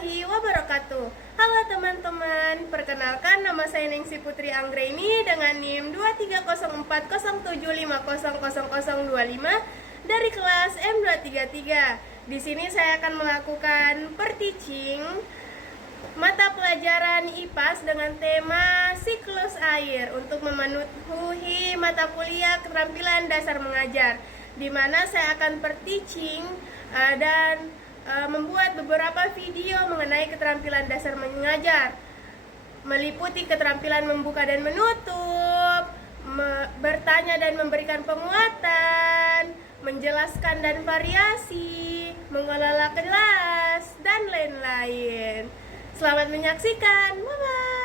warahmatullahi wabarakatuh. Halo teman-teman, perkenalkan nama saya Ningsi Putri Anggraini dengan NIM 230407500025 dari kelas M233. Di sini saya akan melakukan per-teaching mata pelajaran IPAS dengan tema siklus air untuk memenuhi mata kuliah keterampilan dasar mengajar, di mana saya akan per-teaching dan membuat beberapa video mengenai keterampilan dasar mengajar, meliputi keterampilan membuka dan menutup, bertanya dan memberikan penguatan, menjelaskan dan variasi, mengelola kelas, dan lain-lain. Selamat menyaksikan, bye-bye.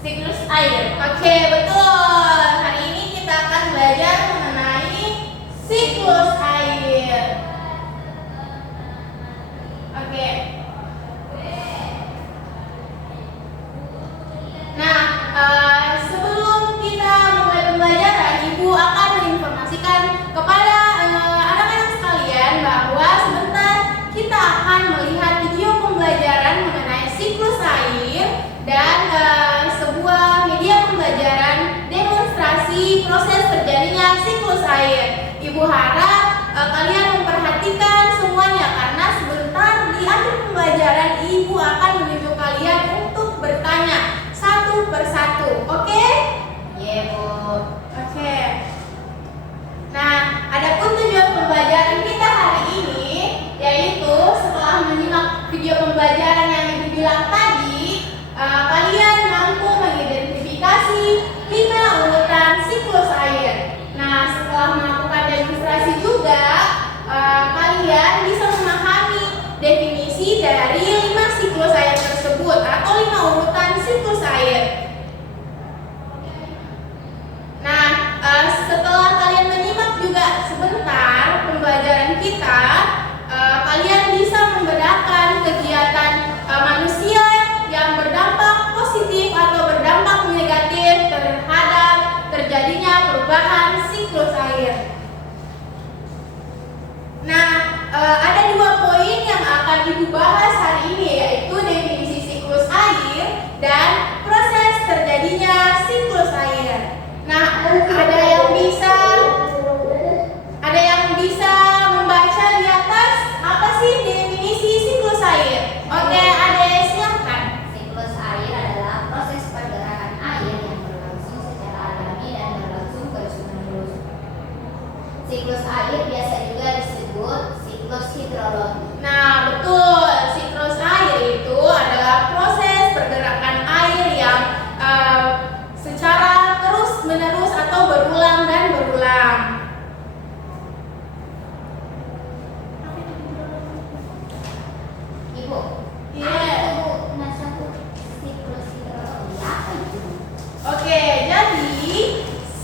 Siklus air. Oke, betul. Hari ini kita akan belajar mengenai siklus air. Oke. Nah, sebelum kita mulai pembelajaran, Ibu akan menginformasikan kepada anak-anak sekalian bahwa sebentar kita akan melihat video pembelajaran mengenai siklus air dan sebuah media pembelajaran demonstrasi proses terjadinya siklus air. Ibu harap kalian memperhatikan semuanya karena sebentar di akhir pembelajaran Ibu akan menunjuk kalian untuk bertanya satu persatu. Oke? Iya, Bu. Oke. Nah, adapun tujuan pembelajaran kita hari ini yaitu setelah menyimak video pembelajaran yang Ibu bilang tadi, kalian mampu mengidentifikasi 5 urutan siklus air. Nah, setelah melakukan demonstrasi juga, kalian bisa memahami definisi dari 5 siklus air tersebut atau 5 urutan siklus air. Nah, setelah kalian menyimak juga sebentar pembelajaran kita, kalian bisa membedakan kegiatan manusia yang berdampak positif atau berdampak negatif terhadap terjadinya perubahan siklus air. Nah, ada 2 poin yang akan Ibu bahas hari ini, yaitu definisi siklus air dan proses terjadinya siklus air. Nah, ada yang bisa membaca di atas apa Bu. Iya. Bu, satu siklus hidrologi apa itu? Oke, jadi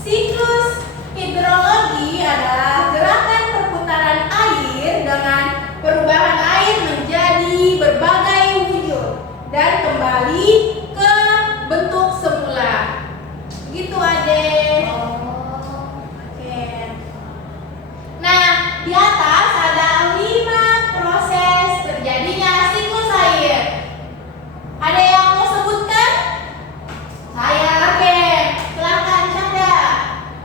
siklus hidrologi adalah gerakan perputaran air dengan perubahan air menjadi berbagai wujud dan kembali ke bentuk semula. Gitu, Adek. Oke. Nah, di atas ada 5 proses terjadinya siklus air. Ada yang mau sebutkan? Saya. Oke, silakan Canda.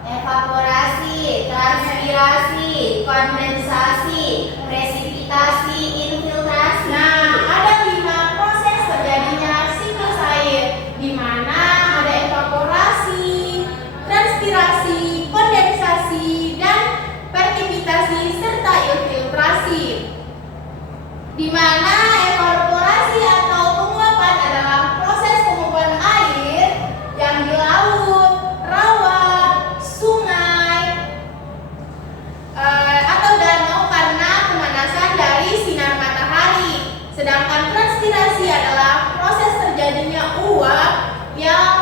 Evaporasi, transpirasi, kondensasi, presipitasi, infiltrasi. Nah, ada 5 proses terjadinya siklus air, di mana ada evaporasi, transpirasi, kondensasi, dan presipitasi serta infiltrasi. Di mana evaporasi atau penguapan adalah proses penguapan air yang di laut, rawa, sungai, atau danau karena pemanasan dari sinar matahari. Sedangkan transpirasi adalah proses terjadinya uap yang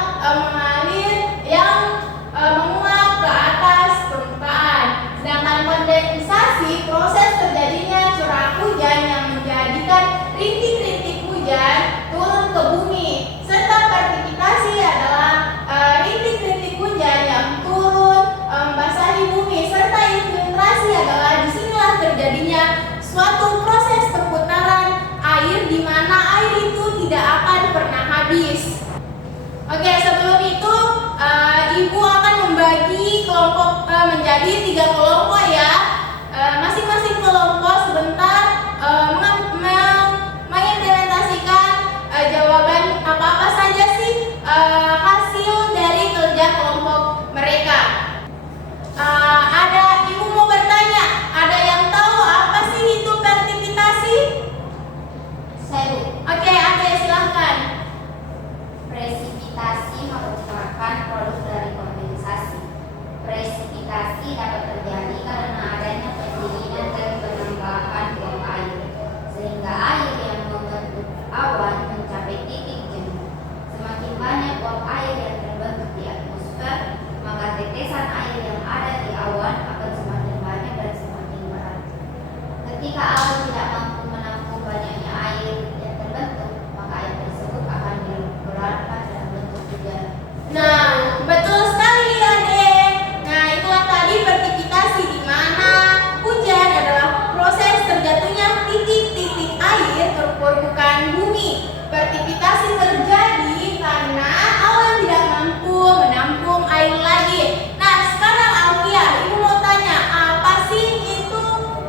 menguap ke atas permukaan. Sedangkan kondensasi proses terjadinya curah hujan yang menjadikan rintik-rintik hujan turun ke bumi. Serta presipitasi adalah rintik-rintik hujan yang turun membasahi bumi. Serta infiltrasi adalah disinilah terjadinya suatu proses perputaran air di mana air itu tidak akan pernah habis. Oke, sebelum itu Ibu akan membagi kelompok menjadi 3 kelompok ya. Masing-masing kelompok sebentar mengimplementasikan jawaban apa-apa saja sih hasil dari kerja kelompok mereka. Ada Ibu mau bertanya, ada yang tahu apa sih itu presipitasi? Saya, Bu. Oke, Ade silahkan. Presipitasi merupakan produk dari kondensasi. Presipitasi dapat terjadi karena adanya pendinginan dan penambahan uap air, sehingga air yang membentuk awan mencapai titik jenuh. Semakin banyak uap air yang terbentuk di atmosfer, maka tetesan air yang ada di awan akan semakin banyak dan semakin berat. Ketika awan tidak mampu menampung banyaknya air yang terbentuk, maka air tersebut akan digelarkan dalam bentuk hujan. Nah, betul sekali Ade. Nah, itulah tadi presipitasi di mana hujan adalah proses terjatuhnya titik-titik air ke permukaan bumi. Presipitasi terjadi karena awan tidak mampu menampung air lagi. Nah, sekarang Alfia, Ibu mau tanya, apa sih itu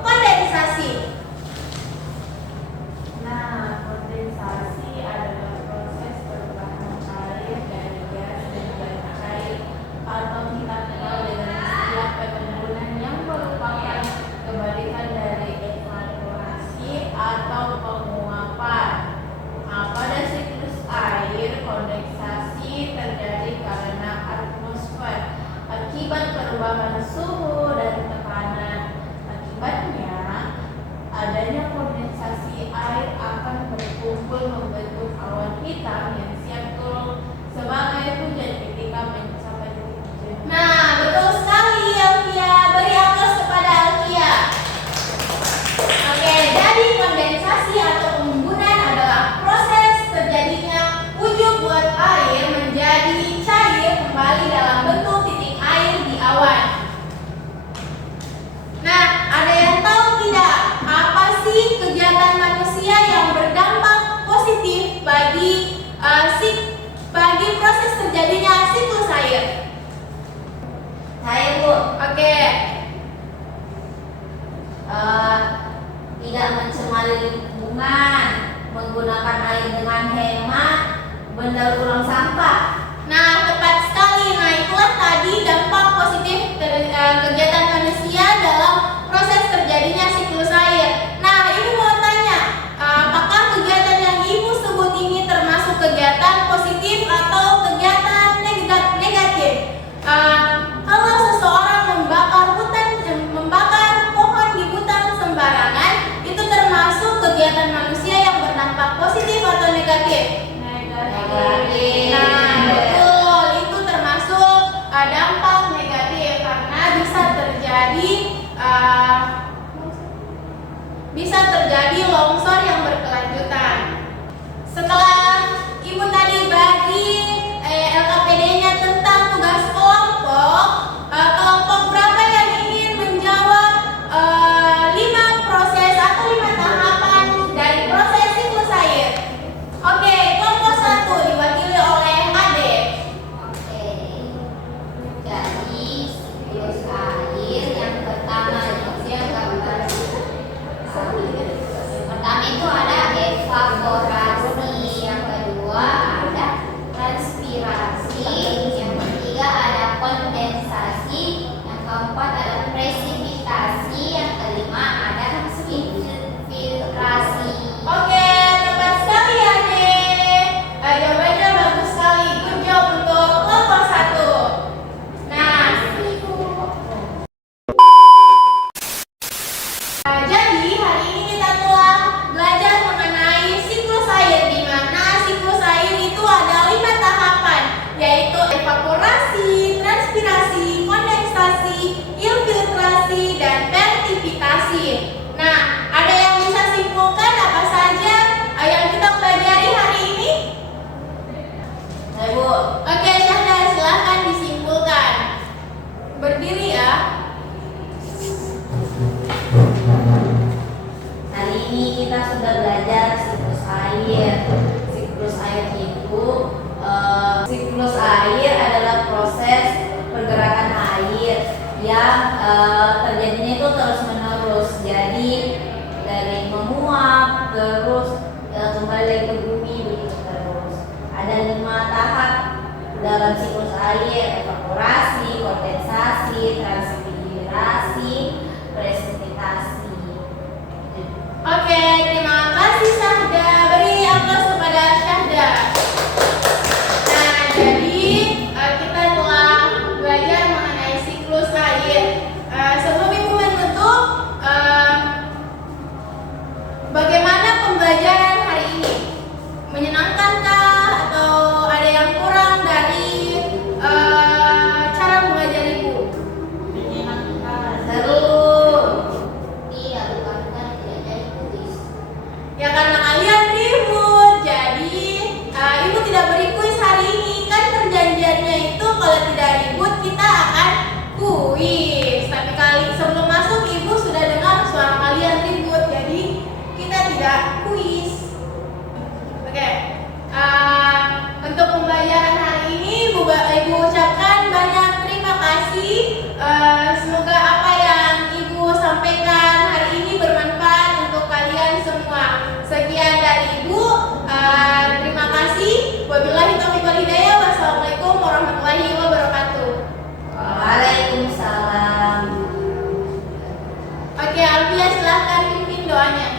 kondensasi? Nah, kondensasi adalah proses perubahan air dari gas menjadi air atau kita kenal dengan istilah penimbunan yang merupakan kebalikan dari evaporasi atau penguapan. Nah, pada siklus air, kondensasi terjadi karena atmosfer akibat perubahan suhu dan tekanan. Akibatnya, adanya kondensasi air akan berkumpul membentuk awan hitam yang siap turun sebagai hujan ketika mencapai titik jenuh. Nah, betul sekali Alfia. Beri aplaus kepada Alfia. Oke, jadi kondensasi atau penimbunan adalah proses terjadinya ujung uap air menjadi cair kembali dalam bentuk titik air di awan. Nah, ada yang tahu tidak apa sih kegiatan manusia yang berdampak positif bagi proses terjadinya siklus air? Saya, Bu. Oke. Tidak mencemari lingkungan, menggunakan air dengan hemat, mendaur ulang sampah. Nah, tepat sekali. Nah, itulah tadi dampak positif kegiatan manusia dalam proses terjadinya siklus air. Nah, Ibu mau tanya, apakah kegiatan yang Ibu sebut ini termasuk kegiatan positif atau kegiatan negatif? Kalau seseorang membakar pohon di hutan sembarangan, itu termasuk kegiatan manusia yang berdampak Negatif. Nah, betul, itu termasuk dampak negatif karena bisa terjadi longsor yang berkelanjutan. Setelah Ibu tadi bagi LKPD-nya tentang tugas kelompok, kelompok berapa yang ingin menjawab 5 proses atau 5 tahapan dari proses siklus air? Oke, kelompok 1 diwakili oleh Ade. Oke. Jadi siklus air yang pertama yang gambar. Yang pertama itu ada evaporasi, yang kedua ada transpirasi, yang ketiga ada kondensasi, yang keempat ada presipitasi, yang kelima ada infiltrasi. Oke, tepat sekali Ade. Jawabannya bagus sekali. Good job untuk kelompok 1. Nah, jadi hari ini kita telah belajar mengenai siklus air, di mana siklus air itu ada 5 tahapan, yaitu evaporasi, transpirasi, kondensasi, infiltrasi, dan vertifikasi. Nah, ada yang bisa simpulkan apa saja yang kita pelajari hari ini? Ibu, Oke, Syahda, silahkan disimpulkan. Berdiri ya. hari ini kita sudah belajar siklus air. Siklus air adalah proses pergerakan air yang terjadinya itu terus menerus. Jadi dari menguap terus kembali lagi ke bumi begitu terus. Ada 5 tahap dalam siklus air: evaporasi, kondensasi, transpirasi, presipitasi. Oke, terima kasih Syahda. Beri aplaus kepada Syahda. Nah, jadi kita telah belajar mengenai siklus air. Sebelum Ibu menutup, bagaimana pembelajaran hari ini? Menyenangkankah atau ada yang kurang dari cara mengajar Ibu? Seru. Tidak, bukan tidak jadi kuis. Ya karena kalian ribut, jadi Ibu tidak beri kuis hari ini. Kan perjanjiannya itu kalau tidak ribut kita akan kuis. Tapi sebelum masuk Ibu sudah dengar suara kalian ribut, jadi kita tidak kuis. Oke, untuk pembelajaran hari ini Ibu ucapkan banyak terima kasih. Semoga apa yang Ibu sampaikan hari ini bermanfaat untuk kalian semua. Sekian dari Ibu. Terima kasih. Wabillahi taufiq wal hidayah. Wassalamualaikum warahmatullahi wabarakatuh. Waalaikumsalam. Oke, Alfia silahkan pimpin doanya.